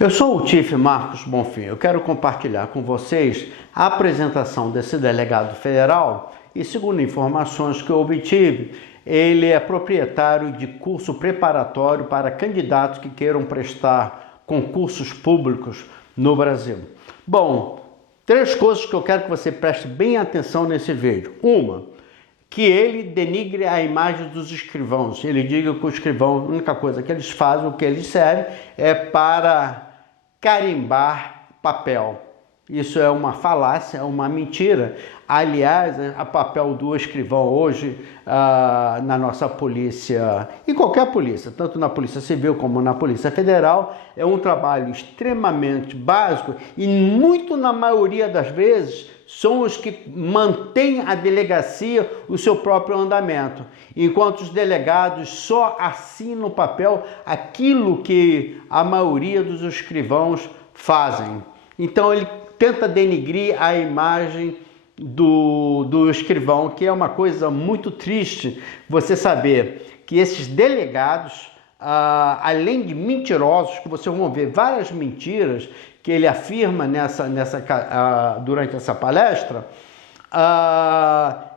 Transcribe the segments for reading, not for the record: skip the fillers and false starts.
Eu sou o Chief Marcos Bonfim. Eu quero compartilhar com vocês a apresentação desse delegado federal e, segundo informações que eu obtive, ele é proprietário de curso preparatório para candidatos que queiram prestar concursos públicos no Brasil. Bom, três coisas que eu quero que você preste bem atenção nesse vídeo. Uma, que ele denigre a imagem dos escrivãos. Ele diga que o escrivão, a única coisa que eles fazem, o que eles servem, é para carimbar papel. Isso é uma falácia, é uma mentira. Aliás, o papel do escrivão hoje na nossa polícia, em qualquer polícia, tanto na Polícia Civil como na Polícia Federal, é um trabalho extremamente básico e muito, na maioria das vezes, são os que mantêm a delegacia o seu próprio andamento, enquanto os delegados só assinam no papel aquilo que a maioria dos escrivãos fazem. Então ele tenta denigrir a imagem do escrivão, que é uma coisa muito triste você saber que esses delegados, além de mentirosos, que vocês vão ver várias mentiras que ele afirma durante essa palestra,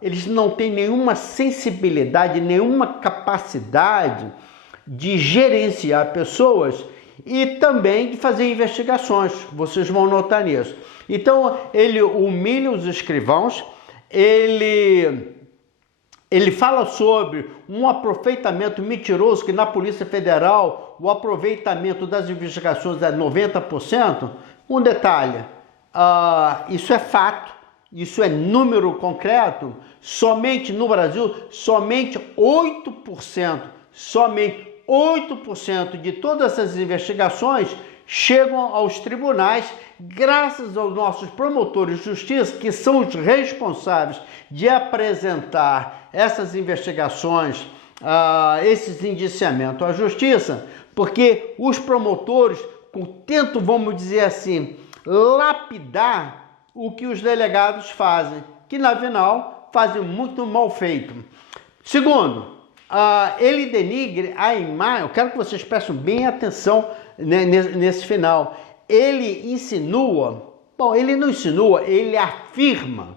eles não têm nenhuma sensibilidade, nenhuma capacidade de gerenciar pessoas e também de fazer investigações. Vocês vão notar nisso. Então, ele humilha os escrivãos, ele fala sobre um aproveitamento mentiroso, que na Polícia Federal o aproveitamento das investigações é 90%. Um detalhe, isso é fato, isso é número concreto. Somente no Brasil, somente 8% de todas essas investigações chegam aos tribunais, graças aos nossos promotores de justiça, que são os responsáveis de apresentar essas investigações, esses indiciamentos à justiça, porque os promotores tentam, vamos dizer assim, lapidar o que os delegados fazem, que na final fazem muito mal feito. Segundo, ele denigre a imagem. Eu quero que vocês prestem bem atenção nesse final. Ele insinua, ele não insinua, ele afirma,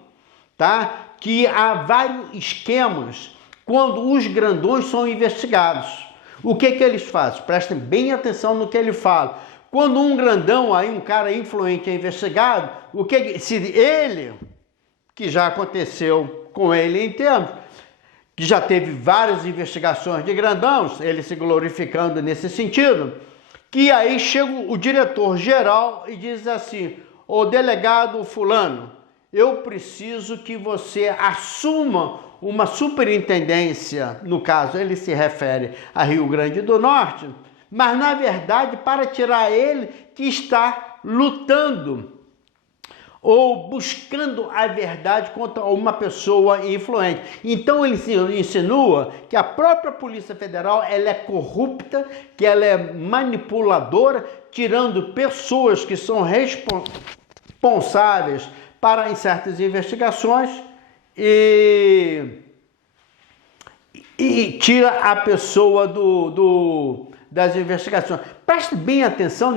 tá, que há vários esquemas quando os grandões são investigados. O que eles fazem? Prestem bem atenção no que ele fala. Quando um grandão, aí um cara influente é investigado, se ele, que já aconteceu com ele em termos, que já teve várias investigações de grandões, ele se glorificando nesse sentido, que aí chega o diretor-geral e diz assim: ô delegado fulano, eu preciso que você assuma uma superintendência, no caso ele se refere a Rio Grande do Norte, mas na verdade para tirar ele que está lutando ou buscando a verdade contra uma pessoa influente. Então ele insinua que a própria Polícia Federal ela é corrupta, que ela é manipuladora, tirando pessoas que são responsáveis para em certas investigações e tira a pessoa das investigações. Preste bem atenção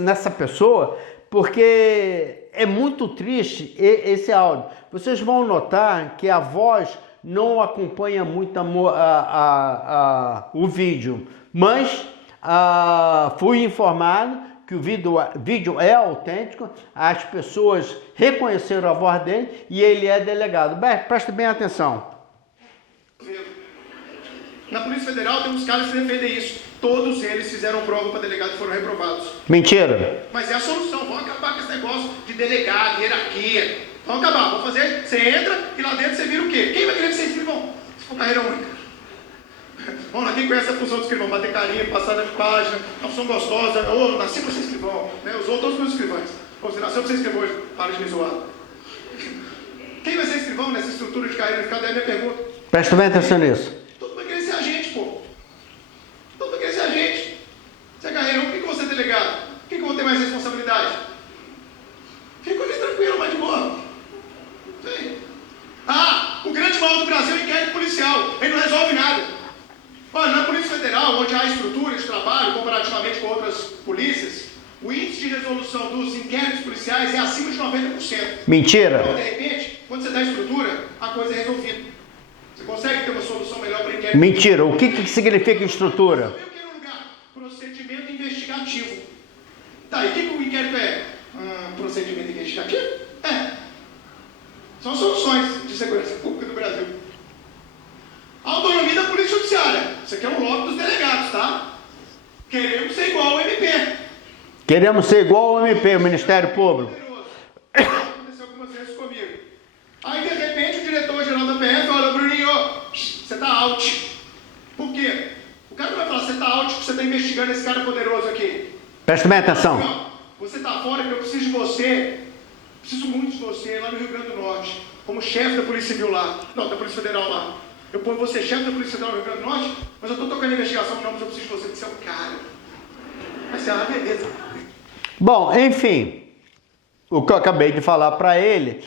nessa pessoa, porque é muito triste esse áudio. Vocês vão notar que a voz não acompanha muito o vídeo, mas fui informado que o vídeo é autêntico, as pessoas reconheceram a voz dele e ele é delegado. Preste bem atenção. Na Polícia Federal tem uns caras que defendem isso. Todos eles fizeram prova para delegado e foram reprovados. Mentira. Mas é a solução. Vão acabar com esse negócio de delegado, hierarquia. Vão acabar. Vão fazer. Você entra e lá dentro você vira o quê? Quem vai querer ser escrivão? Se for carreira única. Vamos lá, quem conhece a função do escrivão? Bater carinha, passar de página, uma função gostosa. Nasci para ser escrivão. Né? Usou todos os meus escrivães. Você nasceu para ser escrivão hoje. Para de me zoar. Quem vai ser escrivão nessa estrutura de carreira? Cadê a minha pergunta? Presta bem atenção nisso. Todo mundo vai querer ser agente, pô. Todo mundo vai querer ser agente. Se é carreira única, por que eu vou ser delegado? Por que eu vou ter mais responsabilidade? Fica ali tranquilo, mas de boa. Sei. O grande mal do Brasil é inquérito policial. Ele não resolve nada. Olha, na Polícia Federal, onde há estrutura de trabalho comparativamente com outras polícias, o índice de resolução dos inquéritos policiais é acima de 90%. Mentira. Então, de repente, quando você dá estrutura, a coisa é resolvida. Você consegue ter uma solução melhor para inquérito. Mentira. O que significa estrutura? Eu quero um lugar. Procedimento investigativo. Tá, e o que o inquérito é? Procedimento investigativo? São soluções de segurança pública do Brasil. Autonomia da Polícia Judiciária. Isso aqui é um lobby dos delegados, tá? Queremos ser igual ao MP. Queremos ser igual ao MP, o Ministério Público. Aconteceu algumas vezes comigo. Aí, de repente, o diretor-geral da PF olha, Bruninho, você tá out. Por quê? O cara não vai falar, você tá out porque você tá investigando esse cara poderoso aqui. Preste bem atenção. Não, você tá fora porque eu preciso de você. Preciso muito de você lá no Rio Grande do Norte. Como chefe da Polícia Civil lá. Não, da Polícia Federal lá. Eu ponho você chefe da Polícia Federal no Rio Grande do Norte, mas eu tô tocando a investigação, não, mas eu preciso de você, porque você é um cara. Mas você é uma beleza. Bom, enfim, o que eu acabei de falar para ele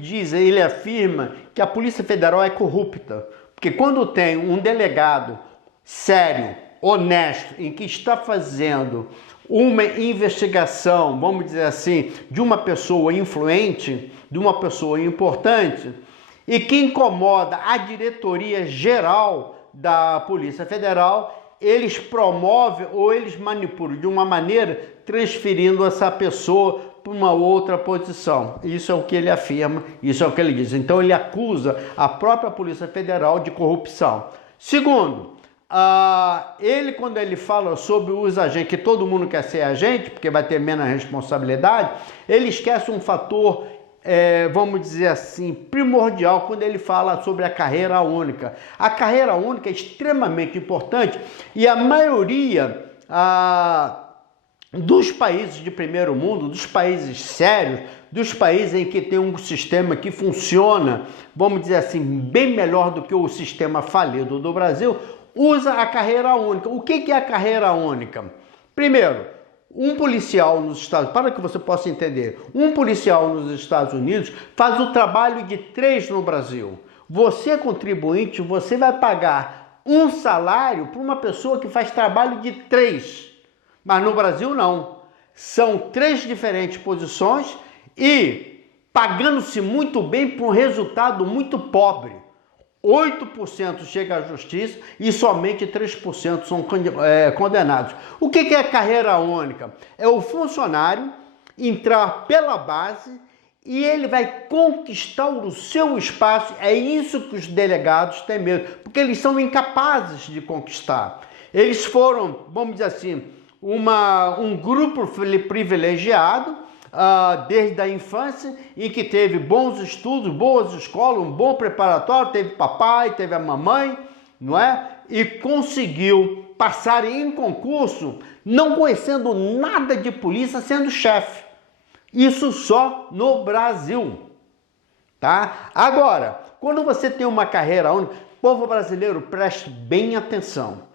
diz, ele afirma que a Polícia Federal é corrupta. Porque quando tem um delegado sério, honesto, em que está fazendo uma investigação, vamos dizer assim, de uma pessoa influente, de uma pessoa importante, e que incomoda a diretoria geral da Polícia Federal, eles promovem ou eles manipulam de uma maneira transferindo essa pessoa para uma outra posição. Isso é o que ele afirma, isso é o que ele diz. Então ele acusa a própria Polícia Federal de corrupção. Segundo, ele quando ele fala sobre os agentes, que todo mundo quer ser agente, porque vai ter menos responsabilidade, ele esquece um fator, vamos dizer assim, primordial quando ele fala sobre a carreira única. A carreira única é extremamente importante e a maioria dos países de primeiro mundo, dos países sérios, dos países em que tem um sistema que funciona, vamos dizer assim, bem melhor do que o sistema falido do Brasil, usa a carreira única. O que é a carreira única? Primeiro, um policial nos Estados Unidos, para que você possa entender, um policial nos Estados Unidos faz o trabalho de 3 no Brasil. Você, contribuinte, você vai pagar um salário para uma pessoa que faz trabalho de 3. Mas no Brasil não. São 3 diferentes posições e pagando-se muito bem por um resultado muito pobre. 8% chega à justiça e somente 3% são condenados. O que é a carreira única? É o funcionário entrar pela base e ele vai conquistar o seu espaço. É isso que os delegados têm medo, porque eles são incapazes de conquistar. Eles foram, vamos dizer assim, um grupo privilegiado, desde a infância, em que teve bons estudos, boas escolas, um bom preparatório, teve papai, teve a mamãe, não é? E conseguiu passar em concurso, não conhecendo nada de polícia, sendo chefe. Isso só no Brasil, tá? Agora, quando você tem uma carreira única, povo brasileiro, preste bem atenção.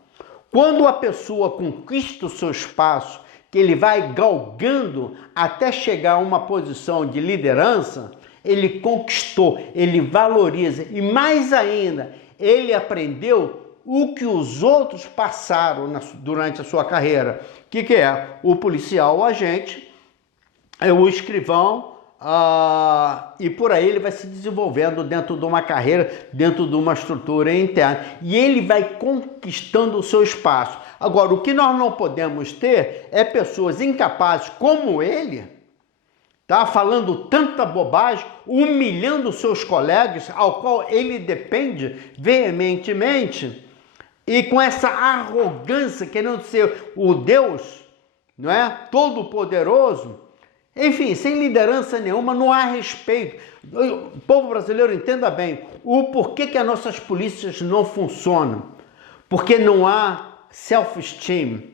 Quando a pessoa conquista o seu espaço, que ele vai galgando até chegar a uma posição de liderança, ele conquistou, ele valoriza e mais ainda, ele aprendeu o que os outros passaram durante a sua carreira. O que é? O policial, o agente, o escrivão, e por aí ele vai se desenvolvendo dentro de uma carreira, dentro de uma estrutura interna. E ele vai conquistando o seu espaço. Agora, o que nós não podemos ter é pessoas incapazes como ele, tá? Falando tanta bobagem, humilhando seus colegas, ao qual ele depende veementemente, e com essa arrogância, querendo ser o Deus, não é? Todo-poderoso. Enfim, sem liderança nenhuma, não há respeito. O povo brasileiro, entenda bem, o porquê que as nossas polícias não funcionam. Porque não há self-esteem.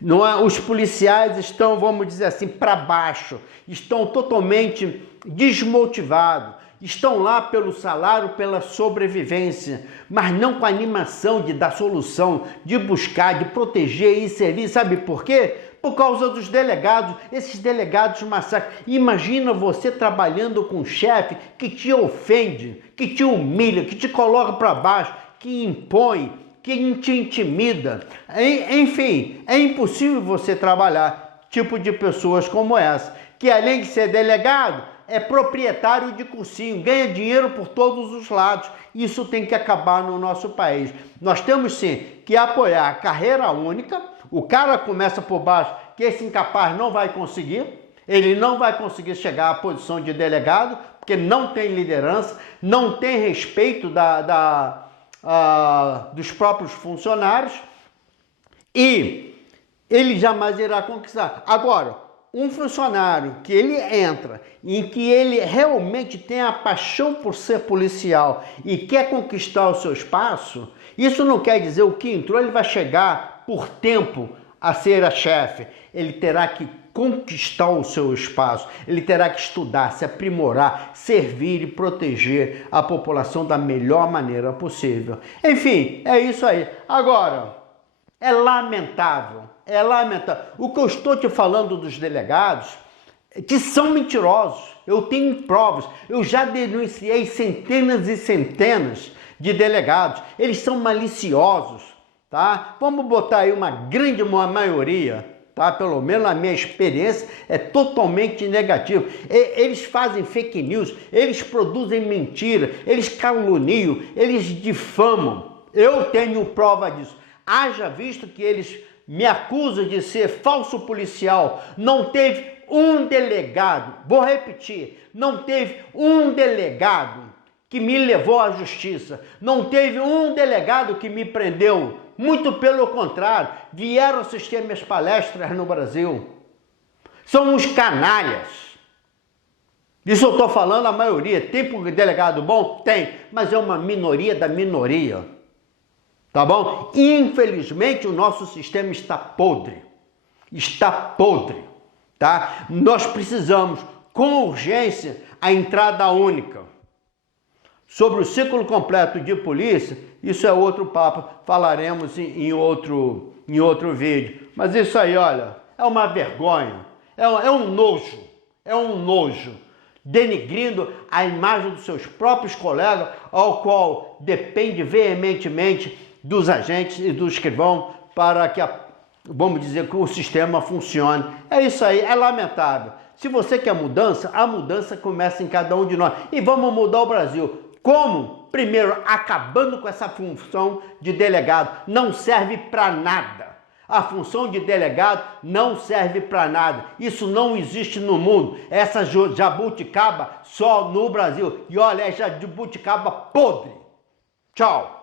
Não há, os policiais estão, vamos dizer assim, para baixo, estão totalmente desmotivados, estão lá pelo salário, pela sobrevivência, mas não com a animação de dar solução, de buscar, de proteger e servir. Sabe por quê? Por causa dos delegados, esses delegados massacram. Imagina você trabalhando com um chefe que te ofende, que te humilha, que te coloca para baixo, que impõe, que te intimida. Enfim, é impossível você trabalhar tipo de pessoas como essa, que além de ser delegado, é proprietário de cursinho, ganha dinheiro por todos os lados. Isso tem que acabar no nosso país. Nós temos sim que apoiar a carreira única. O cara começa por baixo, que esse incapaz não vai conseguir. Ele não vai conseguir chegar à posição de delegado, porque não tem liderança, não tem respeito dos próprios funcionários e ele jamais irá conquistar. Agora, um funcionário que ele entra, em que ele realmente tem a paixão por ser policial e quer conquistar o seu espaço, isso não quer dizer o que entrou, ele vai chegar por tempo a ser a chefe. Ele terá que conquistar o seu espaço, ele terá que estudar, se aprimorar, servir e proteger a população da melhor maneira possível. Enfim, é isso aí. Agora, é lamentável. O que eu estou te falando dos delegados, que são mentirosos, eu tenho provas, eu já denunciei centenas e centenas de delegados, eles são maliciosos, tá? Vamos botar aí uma grande maioria, tá? Pelo menos a minha experiência é totalmente negativa. Eles fazem fake news, eles produzem mentira, eles caluniam, eles difamam. Eu tenho prova disso. Haja visto que eles me acusam de ser falso policial. Não teve um delegado, vou repetir, não teve um delegado que me levou à justiça. Não teve um delegado que me prendeu. Muito pelo contrário, vieram assistir minhas palestras no Brasil. São uns canalhas. Isso eu estou falando a maioria. Tem delegado bom? Tem, mas é uma minoria da minoria. Tá bom? Infelizmente o nosso sistema está podre. Está podre, tá? Nós precisamos, com urgência, a entrada única. Sobre o ciclo completo de polícia, isso é outro papo, falaremos em outro vídeo. Mas isso aí, olha, é uma vergonha, é um nojo, denigrindo a imagem dos seus próprios colegas, ao qual depende veementemente dos agentes e dos que vão para que, vamos dizer, que o sistema funcione. É isso aí, é lamentável. Se você quer mudança, a mudança começa em cada um de nós. E vamos mudar o Brasil. Como? Primeiro, acabando com essa função de delegado. Não serve para nada. A função de delegado não serve para nada. Isso não existe no mundo. Essa jabuticaba só no Brasil. E olha, é jabuticaba podre. Tchau.